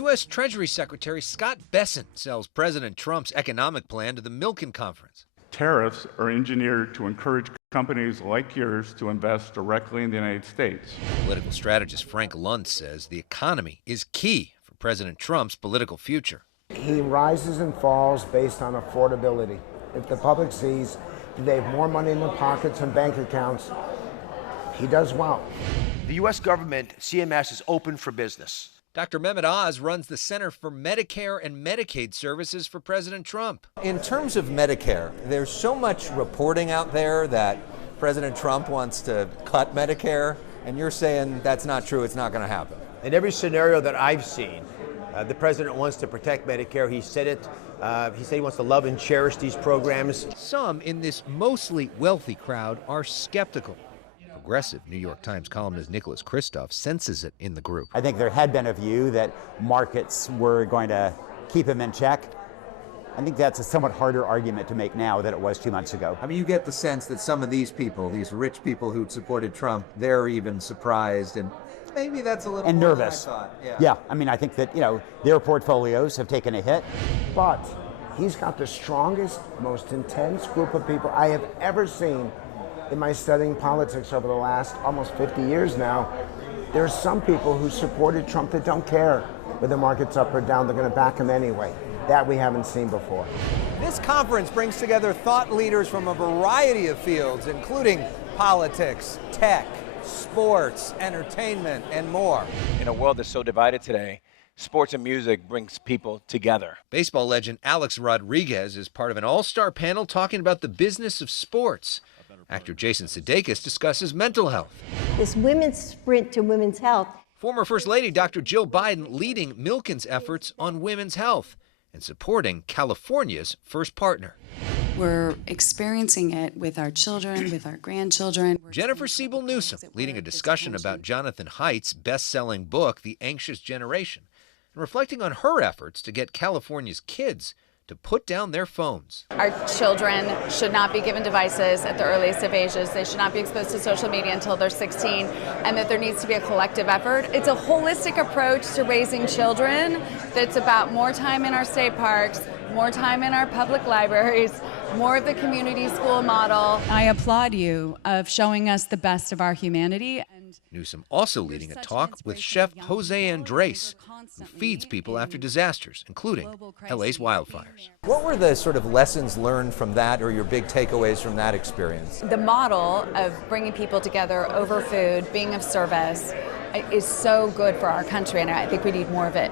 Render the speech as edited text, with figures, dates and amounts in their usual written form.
U.S. Treasury Secretary Scott Bessent sells President Trump's economic plan to the Milken Conference. Tariffs are engineered to encourage companies like yours to invest directly in the United States. Political strategist Frank Luntz says the economy is key for President Trump's political future. He rises and falls based on affordability. If the public sees that they have more money in their pockets and bank accounts, he does well. The U.S. government, CMS, is open for business. Dr. Mehmet Oz runs the Center for Medicare and Medicaid Services for President Trump. In terms of Medicare, there's so much reporting out there that President Trump wants to cut Medicare, and you're saying that's not true, it's not going to happen. In every scenario that I've seen, the president wants to protect Medicare. He said it. He said he wants to love and cherish these programs. Some in this mostly wealthy crowd are skeptical. Progressive New York Times columnist Nicholas Kristof senses it in the group. I think there had been a view that markets were going to keep him in check. I think that's a somewhat harder argument to make now than it was 2 months ago. I mean, you get the sense that some of these people, these rich people who supported Trump, they're even surprised, and maybe that's a little and more nervous. than I thought. Yeah, I mean, I think that, their portfolios have taken a hit. But he's got the strongest, most intense group of people I have ever seen in my studying politics over the last almost 50 years now. There are some people who supported Trump that don't care whether the market's up or down, they're going to back him anyway. That we haven't seen before. This conference brings together thought leaders from a variety of fields, including politics, tech, sports, entertainment, and more. In a world that's so divided today, sports and music brings people together. Baseball legend Alex Rodriguez is part of an all-star panel talking about the business of sports. Actor Jason Sudeikis discusses mental health. This women's sprint to women's health. Former First Lady Dr. Jill Biden leading Milken's efforts on women's health and supporting California's first partner. We're experiencing it with our children, with our grandchildren. Jennifer Siebel Newsom leading a discussion about Jonathan Haidt's best-selling book, The Anxious Generation, and reflecting on her efforts to get California's kids to put down their phones. Our children should not be given devices at the earliest of ages. They should not be exposed to social media until they're 16, and that there needs to be a collective effort. It's a holistic approach to raising children that's about more time in our state parks, more time in our public libraries, more of the community school model. I applaud you of showing us the best of our humanity. Newsom also leading a talk with Chef Jose Andres, who feeds people after disasters, including LA's wildfires. What were the sort of lessons learned from that, or your big takeaways from that experience? The model of bringing people together over food, being of service, is so good for our country, and I think we need more of it.